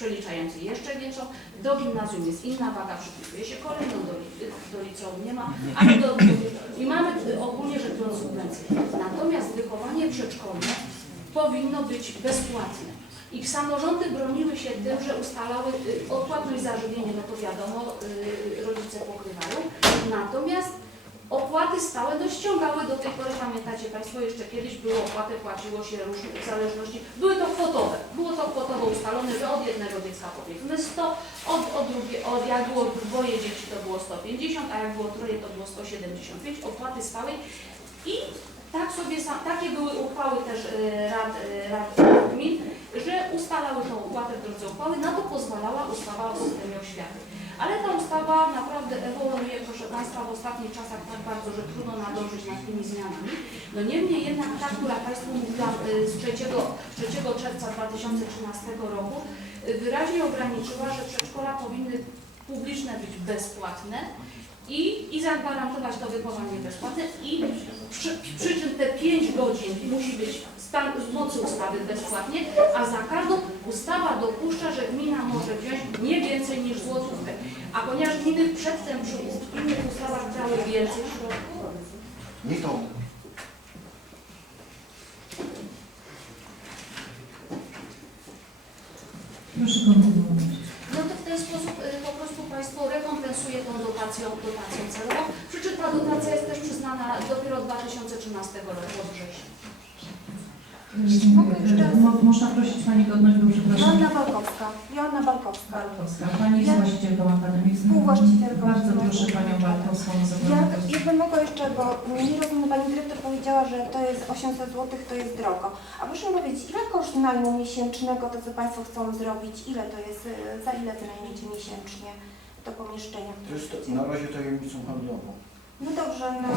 przeliczający jeszcze większą. Do gimnazjum jest inna waga, przypisuje się kolejną, do, do liceum nie ma, ale do, i mamy y, ogólnie rzecz biorąc subwencję. Natomiast wychowanie przedszkolne powinno być bezpłatne. I samorządy broniły się tym, że ustalały y, odpłatność za żywienie, no to wiadomo, y, rodzice pokrywają. Natomiast opłaty stałe no ściągały do tej pory, pamiętacie Państwo, jeszcze kiedyś było opłatę, płaciło się różne w zależności, były to kwotowe, było to kwotowo ustalone, że od jednego dziecka powiedzmy 100, od, od drugie, od, jak było dwoje dzieci to było 150, a jak było troje to było 175 opłaty stałej i tak sobie, sam, takie były uchwały też y, rad, y, rad gmin, że ustalały tą opłatę w drodze uchwały, na to pozwalała ustawa o systemie oświaty. Ale ta ustawa naprawdę ewoluuje, proszę Państwa, w ostatnich czasach tak bardzo, że trudno nadążyć nad tymi zmianami. No niemniej jednak ta, która Państwu mówiłam y, z 3, 3 czerwca 2013 roku, y, wyraźnie ograniczyła, że przedszkola powinny publiczne być bezpłatne i, i zagwarantować to wychowanie bezpłatne i przy, przy czym te 5 godzin musi być stan, z mocy ustawy bezpłatnie, a za każdą ustawa dopuszcza, że gmina może wziąć nie więcej niż złotówkę. A ponieważ gminy przedtem przy innych ustawach brały więcej środków, Nie to. Proszę kontynuować. no to w ten sposób y, po prostu państwo rekompensuje tą dotacją, dotacją celową. Przy czym ta dotacja jest też przyznana dopiero od 2013 roku od września. Dziękuję. Mo- Można prosić Pani godność, bo przepraszam. Joanna Balkowska. Joanna Balkowska. Bartowska. Pani jest Ja- właścicielką Akademii Współwłaścicielką. Bardzo proszę Panią Bartowską o Ja, zabranie głosu. jakbym mogła jeszcze, bo nie rozumiem, Pani Dyrektor powiedziała, że to jest 800 zł, to jest drogo. A proszę mi powiedzieć, ile koszt najmu miesięcznego, to co Państwo chcą zrobić, ile to jest, y, za ile wynajmiecie miesięcznie to pomieszczenie? To jest na razie tajemnicą handlową. No dobrze, no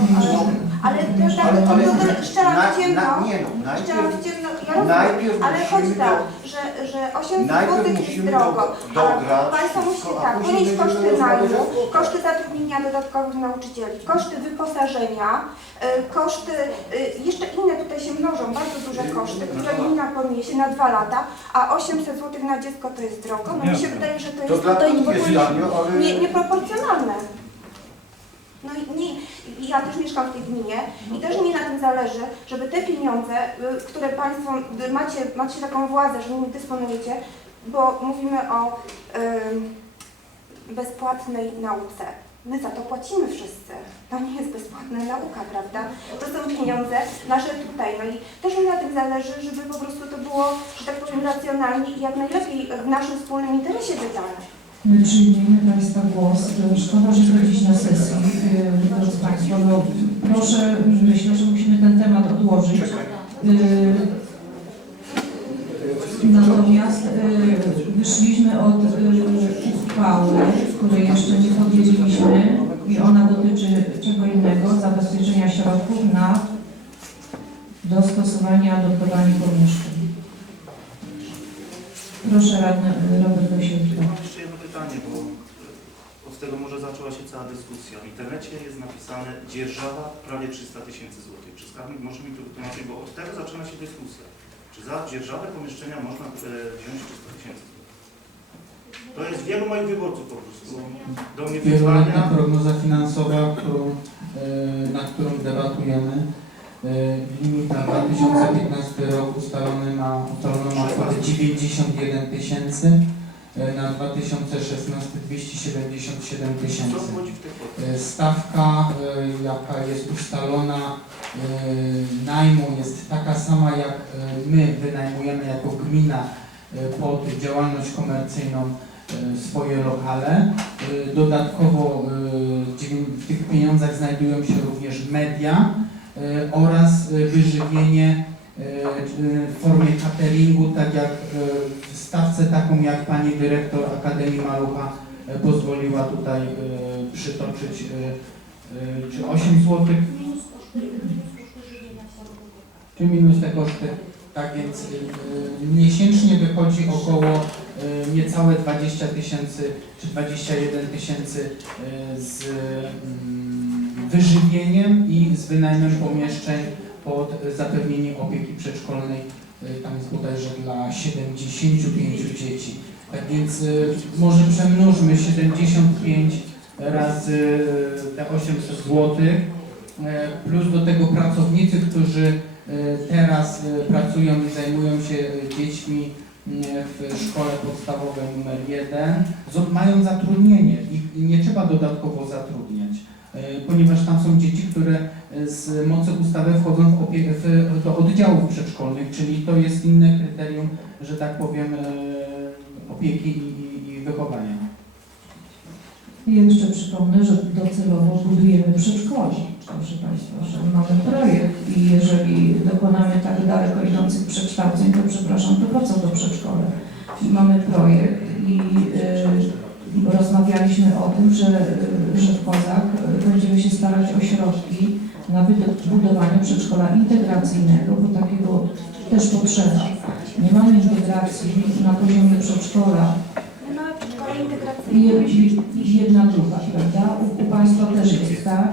ale, ale to tak, Ale, ale to, to, szczeram na, w ciemno, na, nie no, szczeram najpierw, w ciemno, ja rozumiem, ale chodzi musimy tak, do, że, że 800 najpierw zł jest drogo, a Państwo a tak, ponieść koszty najmu, koszty zatrudnienia dodatkowych nauczycieli, koszty wyposażenia, y, koszty, y, jeszcze inne tutaj się mnożą, bardzo duże koszty, które gmina poniesie na dwa lata, a 800 zł na dziecko to jest drogo, no mi się wydaje, że to To jest tutaj w ogóle nie, nieproporcjonalne. No i nie, ja też mieszkam w tej gminie i też mi na tym zależy, żeby te pieniądze, y, które Państwo y, macie, macie taką władzę, że nimi dysponujecie, bo mówimy o bezpłatnej nauce. My za to płacimy wszyscy. To nie jest bezpłatna nauka, prawda? To są pieniądze nasze tutaj. No i też mi na tym zależy, żeby po prostu to było, że tak powiem, racjonalnie i jak najlepiej w naszym wspólnym interesie wydane. Przyjmiemy Państwa głos. Szkoda, że chodzić na sesji, yy, drodzy Państwo. No, proszę, myślę, że musimy ten temat odłożyć. Yy, Natomiast y, wyszliśmy od y, uchwały, której jeszcze nie podjęliśmy i ona dotyczy czego innego, zabezpieczenia środków na dostosowanie adoptowanie pomieszczeń. Proszę radny y, Robert Wasiewicz. Pytanie, bo e, od tego może zaczęła się cała dyskusja. W internecie jest napisane dzierżawa prawie 300 tysięcy złotych. Czy skarbnik może mi to wytłumaczyć, bo od tego zaczyna się dyskusja. Czy za dzierżawę pomieszczenia można e, wziąć 300 tysięcy złotych? To jest wielu moich wyborców po prostu. Do mnie Wieloletnia wyzwania. prognoza finansowa, którą, e, nad którą debatujemy. Limit na 2015 rok ustalony na, ustalono na kwotę 91 tysięcy, na 2016 277 Co tysięcy. E, Stawka, e, jaka jest ustalona e, najmu jest taka sama jak e, my wynajmujemy jako gmina e, pod działalność komercyjną e, swoje lokale. E, Dodatkowo e, w tych pieniądzach znajdują się również media e, oraz e, wyżywienie e, w formie cateringu, tak jak e, w stawce taką jak pani dyrektor Akademii Malucha e, pozwoliła tutaj e, przytoczyć, e, czy 8 zł, czy minus te koszty. Tak więc miesięcznie wychodzi około niecałe 20 tysięcy czy 21 tysięcy z mm, wyżywieniem i z wynajmem pomieszczeń pod zapewnienie opieki przedszkolnej. E, Tam jest bodajże dla 75 dzieci. Tak więc y, może przemnóżmy 75 razy y, te 800 zł, plus do tego pracownicy, którzy y, teraz y, pracują i zajmują się y, dziećmi y, w szkole podstawowej numer 1, z- mają zatrudnienie i nie trzeba dodatkowo zatrudniać, y, ponieważ tam są dzieci, które y, z mocy ustawy wchodzą w opie- w, do oddziałów przedszkolnych, czyli to jest inne kryterium, że tak powiem, y, opieki i, i, wychowania. I jeszcze przypomnę, że docelowo budujemy przedszkole, proszę Państwa, że mamy projekt i jeżeli dokonamy tak daleko idących przekształceń, to przepraszam, to po co to przedszkole? Mamy projekt i y, rozmawialiśmy o tym, że, że w Kozach y, będziemy się starać o środki na wybudowanie przedszkola integracyjnego, bo takiego też potrzeba. Nie mamy integracji na poziomie przedszkola, jedna druga, prawda? U, u Państwa też jest, tak?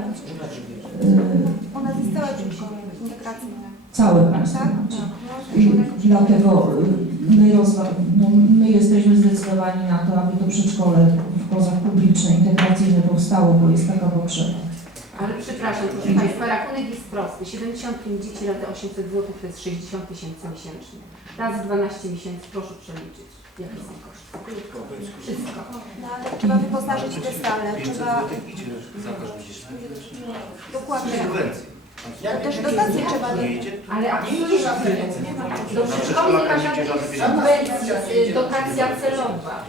U nas jest całe przedszkole integracyjne. Całe Państwo Tak? Tak. I dlatego my, rozwa- no, my jesteśmy zdecydowani na to, aby to przedszkole w kozach publiczne, integracyjne powstało, bo jest taka potrzeba. Ale przepraszam, proszę Państwa, rachunek jest prosty. 75 dzieci razy 800 zł to jest 60 tysięcy miesięcznie. Razy 12 miesięcy proszę przeliczyć. Jakie są koszty? Wszystko. No, ale trzeba wyposażyć te sale, 500 trzeba idzie za dziecko. dokładnie. To też dotacje trzeba do... Nie idzie? Ale absolutnie. Do subwencji, y, dotacja celowa.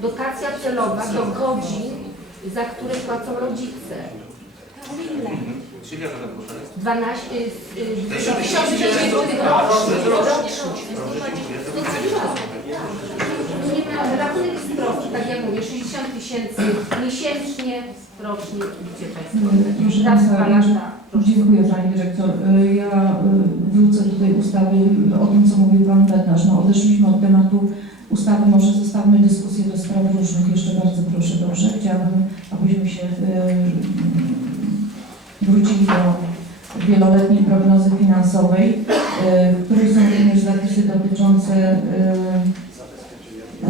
Dotacja celowa do godzin, za które płacą rodzice. Jest? 12, y, y, To jeszcze 1000 zł rocznie. Nie ma, rachunek jest prosty, tak jak mówię, 60 tysięcy miesięcznie, rocznie, widzicie Państwo. Proszę Raz, Państwa, dwa lata. Dziękuję Pani Dyrektor. Y, Ja y, wrócę do tej ustawy o tym, co mówił Pan Bednarz. No odeszliśmy od tematu ustawy, może zostawmy dyskusję do spraw różnych. Jeszcze bardzo proszę, dobrze? Chciałabym, abyśmy się y, wrócili do wieloletniej prognozy finansowej, w której są również zapisy dotyczące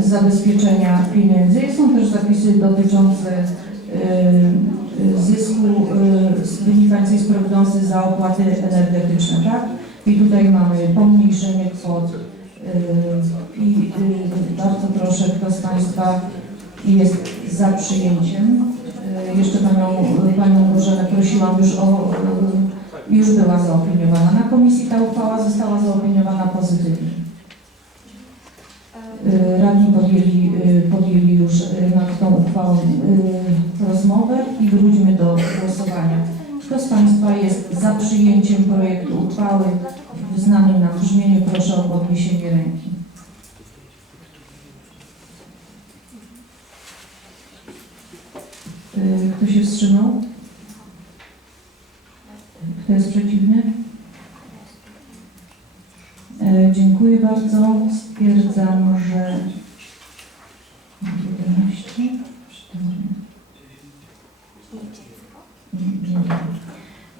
zabezpieczenia pieniędzy. Są też zapisy dotyczące zysku y, z- wynikającej z prognozy za opłaty energetyczne, tak? I tutaj mamy pomniejszenie kwot y, i bardzo proszę, kto z Państwa jest za przyjęciem. Jeszcze Panią, Panią Bożenę prosiłam już o, już była zaopiniowana. Na komisji ta uchwała została zaopiniowana pozytywnie. Y, Radni podjęli, y, podjęli już y, nad tą uchwałą rozmowę i wróćmy do głosowania. Kto z Państwa jest za przyjęciem projektu uchwały w znanym nam brzmieniu, proszę o podniesienie ręki. Kto się wstrzymał? Kto jest przeciwny? E, Dziękuję bardzo. Stwierdzam, że 11.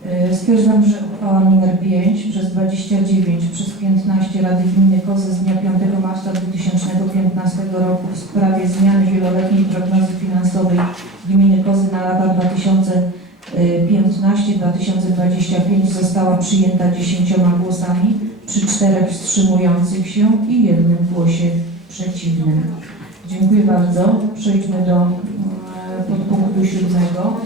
E, Stwierdzam, że uchwała nr 5 przez 29 przez 15 Rady Gminy Kozy z dnia 5 marca 2015 roku w sprawie zmiany wieloletniej prognozy finansowej Gminy Kozy na lata 2015-2025 została przyjęta 10 głosami przy czterech wstrzymujących się i jednym głosie przeciwnym. Dziękuję bardzo. Przejdźmy do e, podpunktu siódmego,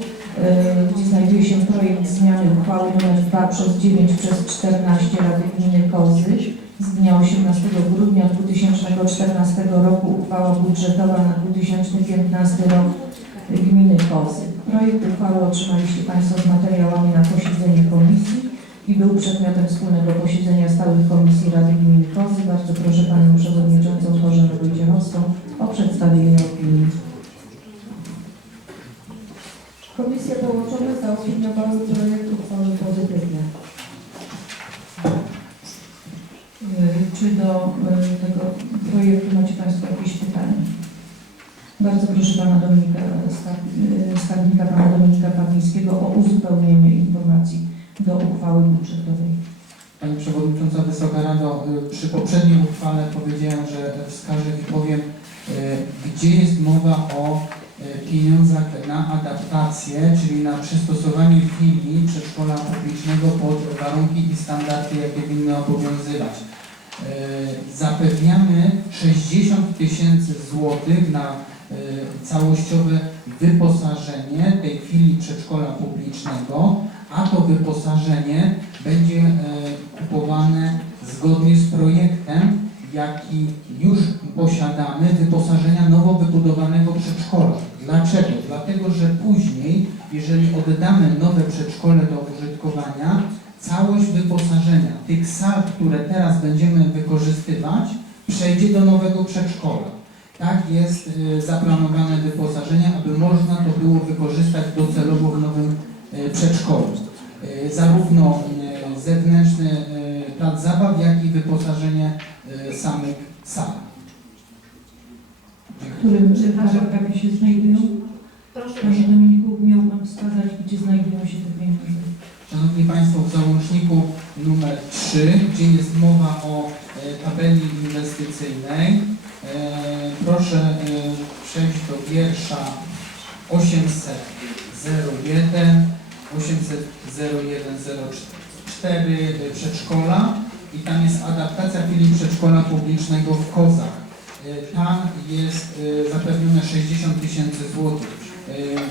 e, gdzie znajduje się projekt zmiany uchwały nr 2 przez 9 przez 14 Rady Gminy Kozy z dnia 18 grudnia 2014 roku uchwała budżetowa na 2015 rok Gminy Kozy. Projekt uchwały otrzymaliście Państwo z materiałami na posiedzeniu komisji i był przedmiotem wspólnego posiedzenia stałych komisji Rady Gminy Kozy. Bardzo proszę Panią Przewodniczącą Bożenę Wojciechowską o przedstawienie opinii. Komisje połączone zaopiniowały projekt uchwały pozytywnie. Y, Czy do y, tego projektu macie Państwo jakieś pytania? Bardzo proszę Pana Dominika, y, skarbnika Pana Dominika Pawlińskiego o uzupełnienie informacji do uchwały budżetowej. Pani Przewodnicząca, Wysoka Rado, y, przy poprzedniej uchwale powiedziałem, że wskażę i powiem gdzie jest mowa o e, pieniądzach na adaptację, czyli na przystosowanie filii przedszkola publicznego pod warunki i standardy, jakie winny obowiązywać. Zapewniamy 60 tysięcy złotych na całościowe wyposażenie tej filii przedszkola publicznego, a to wyposażenie będzie e, kupowane zgodnie z projektem, jaki już posiadamy, wyposażenia nowo wybudowanego przedszkola. Dlaczego? Dlatego, że później, jeżeli oddamy nowe przedszkole do użytkowania, całość wyposażenia tych sal, które teraz będziemy wykorzystywać, przejdzie do nowego przedszkola. Tak jest y, zaplanowane wyposażenie, aby można to było wykorzystać docelowo w nowym przedszkolu. Y, Zarówno y, zewnętrzny plac zabaw, jak i wyposażenie samych sal. W którym paragrafie się znajdują? Proszę, Panie Dominiku, miał Pan wskazać, gdzie znajdują się te pieniądze. Szanowni Państwo, w załączniku numer 3, gdzie jest mowa o e, tabeli inwestycyjnej, e, proszę e, przejść do wiersza 801, 80104 e, przedszkola i tam jest adaptacja filii przedszkola publicznego w Kozach. E, Tam jest e, zapewnione 60 tysięcy złotych.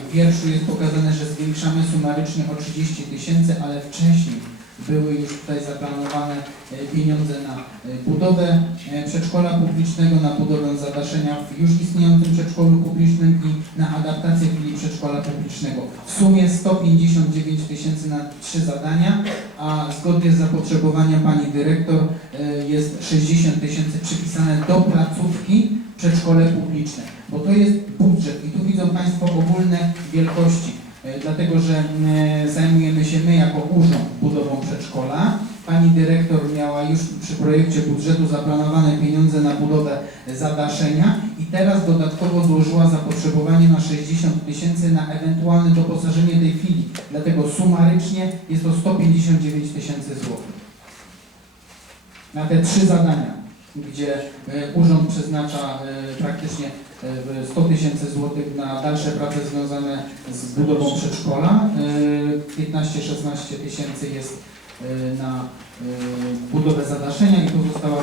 W wierszu jest pokazane, że zwiększamy sumarycznie o 30 tysięcy, ale wcześniej były już tutaj zaplanowane e, pieniądze na e, budowę e, przedszkola publicznego, na budowę zadaszenia w już istniejącym przedszkolu publicznym i na adaptację filii przedszkola publicznego. W sumie 159 tysięcy na trzy zadania, a zgodnie z zapotrzebowaniem pani dyrektor jest 60 tysięcy przypisane do placówki przedszkole publiczne, bo to jest budżet i tu widzą Państwo ogólne wielkości, dlatego że e, zajmujemy się my jako urząd budową przedszkola. Pani dyrektor miała już przy projekcie budżetu zaplanowane pieniądze na budowę zadaszenia i teraz dodatkowo złożyła zapotrzebowanie na 60 tysięcy na ewentualne doposażenie tej filii. Dlatego sumarycznie jest to 159 tysięcy złotych. Na te trzy zadania gdzie e, urząd przeznacza e, praktycznie e, 100 tysięcy złotych na dalsze prace związane z budową przedszkola. E, 15-16 tysięcy jest e, na e, budowę zadaszenia i pozostała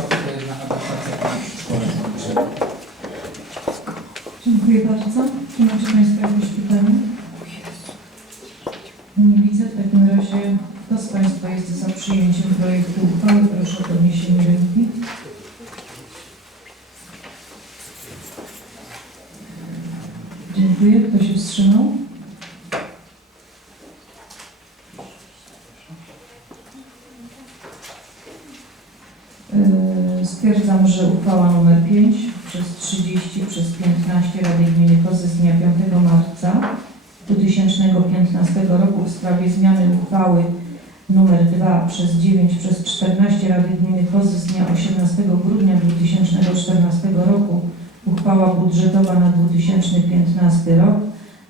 na adaptację przedszkola. Dziękuję bardzo. Czy macie Państwo jakieś pytania? Nie widzę. W takim razie kto z Państwa jest za przyjęciem projektu uchwały? Proszę o podniesienie ręki. Dziękuję. Kto się wstrzymał? Yy, Stwierdzam, że uchwała nr 5 przez 30 przez 15 Rady Gminy Kozy z dnia 5 marca 2015 roku w sprawie zmiany uchwały nr 2 przez 9 przez 14 Rady Gminy Kozy z dnia 18 grudnia 2014 roku uchwała budżetowa na 2015 rok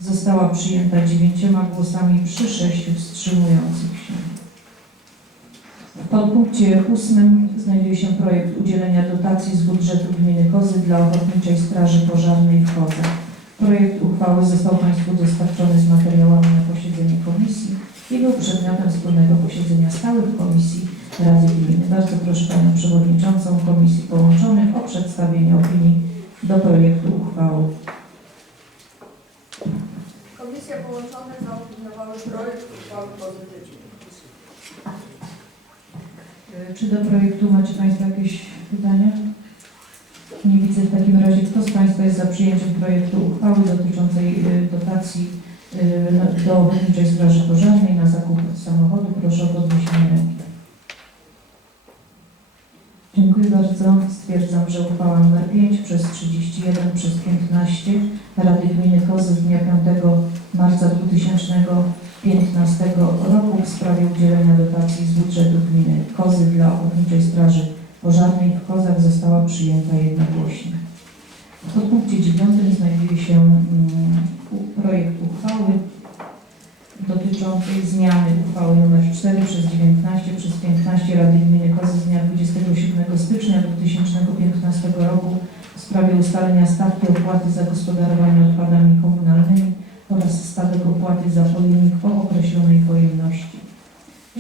została przyjęta dziewięcioma głosami przy sześciu wstrzymujących się. W podpunkcie ósmym znajduje się projekt udzielenia dotacji z budżetu gminy Kozy dla Ochotniczej Straży Pożarnej w Kozach. Projekt uchwały został Państwu dostarczony z materiałami na posiedzeniu komisji był przedmiotem wspólnego posiedzenia stałych komisji Rady Gminy. Bardzo proszę Panią Przewodniczącą Komisji Połączonych o przedstawienie opinii do projektu uchwały. Komisje połączone zaopiniowały projekt uchwały pozytywnie. Y, Czy do projektu macie Państwo jakieś pytania? Nie widzę. W takim razie kto z Państwa jest za przyjęciem projektu uchwały dotyczącej y, dotacji na- do Ochotniczej Straży Pożarnej na zakup samochodu? Proszę o podniesienie ręki. Dziękuję bardzo. Stwierdzam, że uchwała nr 5 przez 31 przez 15 Rady Gminy Kozy z dnia 5 marca 2015 roku w sprawie udzielenia dotacji z budżetu gminy Kozy dla Ochotniczej Straży Pożarnej w Kozach została przyjęta jednogłośnie. W podpunkcie 9 znajduje się mm, projekt uchwały dotyczącej zmiany uchwały nr 4 przez 19 przez 15 Rady Gminy Kozy z dnia 27 stycznia 2015 roku w sprawie ustalenia stawki opłaty za gospodarowanie odpadami komunalnymi oraz stawek opłaty za pojemnik o określonej pojemności.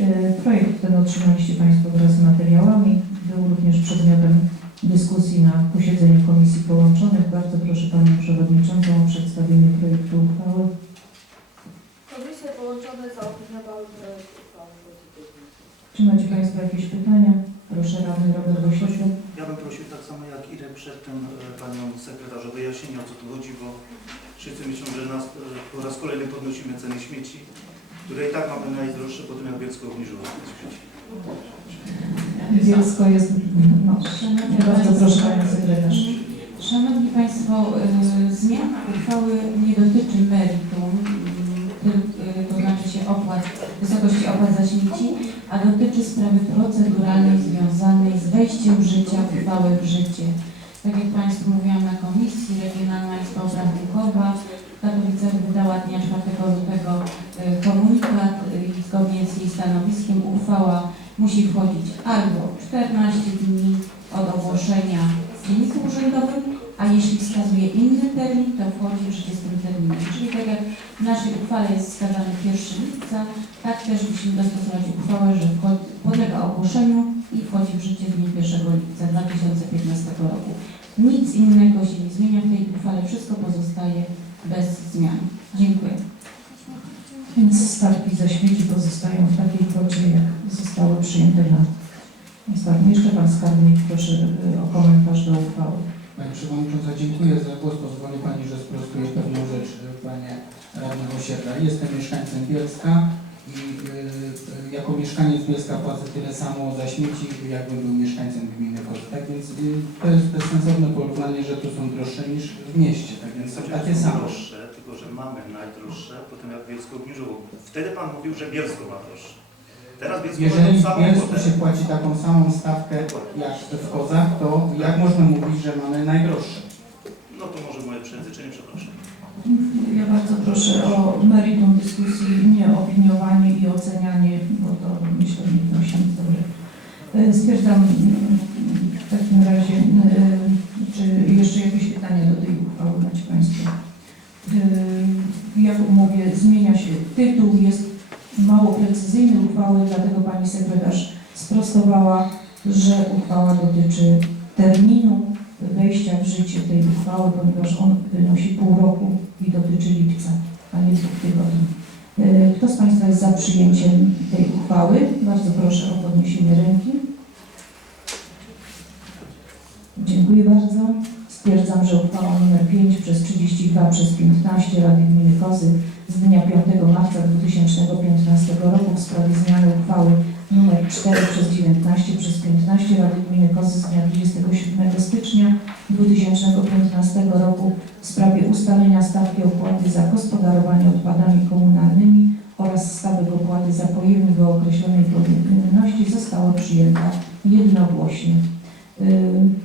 E, Projekt ten otrzymaliście Państwo wraz z materiałami. Był również przedmiotem dyskusji na posiedzeniu Komisji Połączonych. Bardzo proszę Panią Przewodniczącą o przedstawienie projektu uchwały. Komisje połączone zaopiniowały projekt uchwały pozytywnie. Czy macie Państwo jakieś pytania? Proszę Radny Robert Gosiewski. Ja bym prosił tak samo jak ile przed tym e, Panią Sekretarz o wyjaśnienie o co tu chodzi, bo wszyscy myślą, że nas e, po raz kolejny podnosimy ceny śmieci, które i tak mamy najdroższe po tym jak Bielsko obniżyło ceny śmieci. Bielsko jest... No. Bardzo proszę Panią Sekretarz. Szanowni Państwo, y, zmiana uchwały nie dotyczy meritum, się opłat, wysokości opłat za śmieci, a dotyczy sprawy proceduralnej związanej z wejściem życia uchwały w życie. Tak jak Państwu mówiłam na komisji, Regionalna Izba Obrachunkowa w Katowicach wydała dnia 4 lutego y, komunikat i zgodnie z jej stanowiskiem uchwała musi wchodzić albo 14 dni od ogłoszenia w Dzienniku Urzędowym, a jeśli wskazuje inny termin, to wchodzi w życie z tym terminem. Czyli tak jak w naszej uchwale jest wskazany 1 lipca, tak też musimy dostosować uchwałę, że podlega ogłoszeniu i wchodzi w życie w dniu 1 lipca 2015 roku. Nic innego się nie zmienia w tej uchwale, wszystko pozostaje bez zmian. Dziękuję. Więc stawki za śmieci pozostają w takiej kwocie, jak zostały przyjęte na ustawie. Jeszcze Pan Skarbnik, proszę y, o komentarz do uchwały. Pani Przewodnicząca, dziękuję za głos. Pozwoli Pani, że sprostuję pewną rzecz, y, Panie Radny Osiedla. Jestem mieszkańcem Bielska i y, jako mieszkaniec Bielska płacę tyle samo za śmieci, jakbym był mieszkańcem gminy Kozy. Tak więc y, to jest bezsensowne porównanie, że tu są droższe niż w mieście. Tak więc są takie są same. droższe, tylko że mamy najdroższe po tym jak Bielsko obniżyło. Wtedy Pan mówił, że Bielsko ma droższe. Teraz ma Jeżeli w Bielsku się płaci taką samą stawkę jak w Kozach, to jak można mówić, że mamy najdroższe? No to może moje przejęzyczenie, przepraszam. Ja bardzo proszę o meritum dyskusji, nie opiniowanie i ocenianie, bo to myślę nie wnosi nic dobrego. E, Stwierdzam w takim razie, e, czy jeszcze jakieś pytania do tej uchwały macie Państwo? E, Jak mówię, zmienia się tytuł, jest mało precyzyjny uchwały, dlatego Pani Sekretarz sprostowała, że uchwała dotyczy terminu wejścia w życie tej uchwały, ponieważ on wynosi pół roku i dotyczy lipca, a nie dwóch tygodni. E, Kto z Państwa jest za przyjęciem tej uchwały? Bardzo proszę o podniesienie ręki. Dziękuję bardzo. Stwierdzam, że uchwała nr 5 przez 32 przez 15 Rady Gminy Kozy z dnia 5 marca 2015 roku w sprawie zmiany uchwały nr 4 przez 19 przez 15 Rady Gminy Kozy z dnia 27 stycznia 2015 roku w sprawie ustalenia stawki opłaty za gospodarowanie odpadami komunalnymi oraz stawek opłaty za pojemnik o określonej pojemności została przyjęta jednogłośnie. Yy,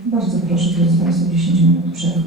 Bardzo proszę, drodzy Państwo, 10 minut przerwy.